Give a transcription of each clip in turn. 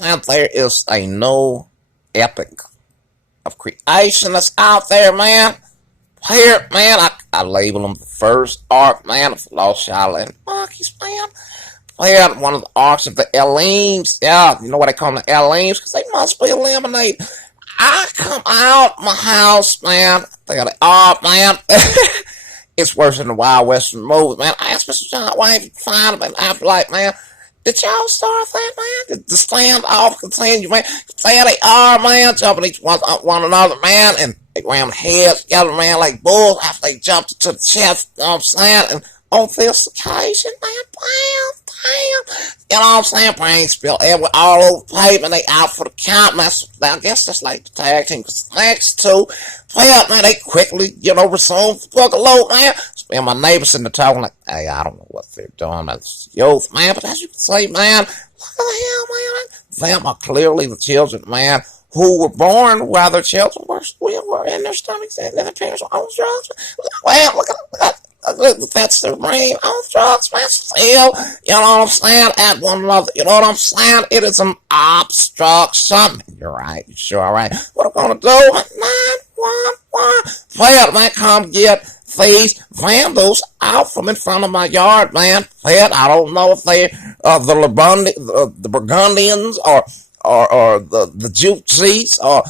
And there is a new epic of creation that's out there, man. Here, man, I label them the first arc, man, of Lost Island Monkeys, man. Playing one of the arcs of the Elims. Yeah, you know what I call them, the Elims? Because they must be eliminated. I come out my house, man. They got an arc, man. It's worse than the Wild Western movie, man. I asked Mr. John why he find him in Afterlife, man. Did y'all start that, man? Did the standoff continue, man? There they are, man, jumping each one another, man, and they ram heads together, man, like bulls after they jumped to the chest, you know what I'm saying? And on this occasion, man, damn, you know what I'm saying? Brain spill everywhere, all over the pavement, they out for the count, man. So I guess that's like the tag team, because the next two, well, man, they quickly, resume the boogaloo, man. So, man, my neighbors in the talking like, hey, I don't know what they're doing, that's youth, man, but as you can see, man, look at the hell, man, them are clearly the children, man, who were born while their children were in their stomachs and their parents were on drugs. Well, look at that's their brain on drugs, man. Still, you know what I'm saying? At one another, you know what I'm saying? It is an obstruction. You're right. You're sure all right. What I'm gonna do? 911. Well, man, come get these vandals out from in front of my yard, man. Well, I don't know if they the Burgundians or the Gypsies or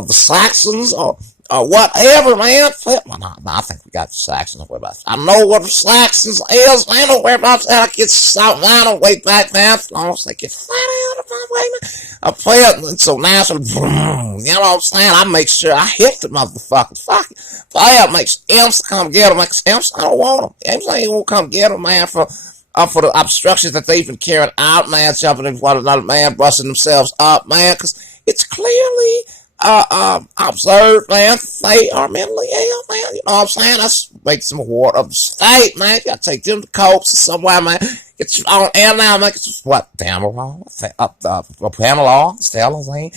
the Saxons or whatever, man. Well, no, I think we got the Saxons. I know what the Saxons is. I don't worry about that. I get south down and way back, man. As long as they get flat out of my way, man. I play it so now, so, you know what I'm saying? I make sure I hit the motherfuckers. Fuck it. Play it, makes Imps come get them. Makes Imps, I don't want them. Imps ain't gonna come get them, man, for the obstructions that they've been carrying out, man, jumping into one another, man, busting themselves up, man, because it's clearly observed, man, they are mentally ill, man. You know what I'm saying? That's make some ward of the state, man. You gotta take them to cops or somewhere, man. Get you on air now, man. Get you, what, Pamela, Pamela, Stella, Zane,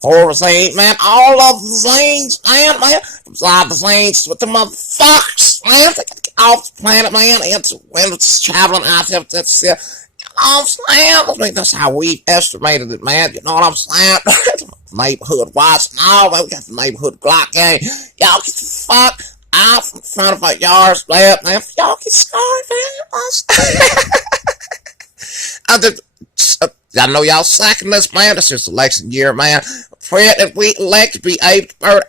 Thorazine, man, all of the Zanes, man, from side the Zanes with the motherfuckers, man. They gotta get off the planet, man, when it's traveling out there, that's I'm saying, I mean, that's how we estimated it, man. You know what I'm saying? Neighborhood watch and all, man. We got the neighborhood Glock gang. Y'all get the fuck out from front of our yards, man. Y'all get scarred, man. I know y'all sacking this, man. This is election year, man. Pray that we elect to be able to murder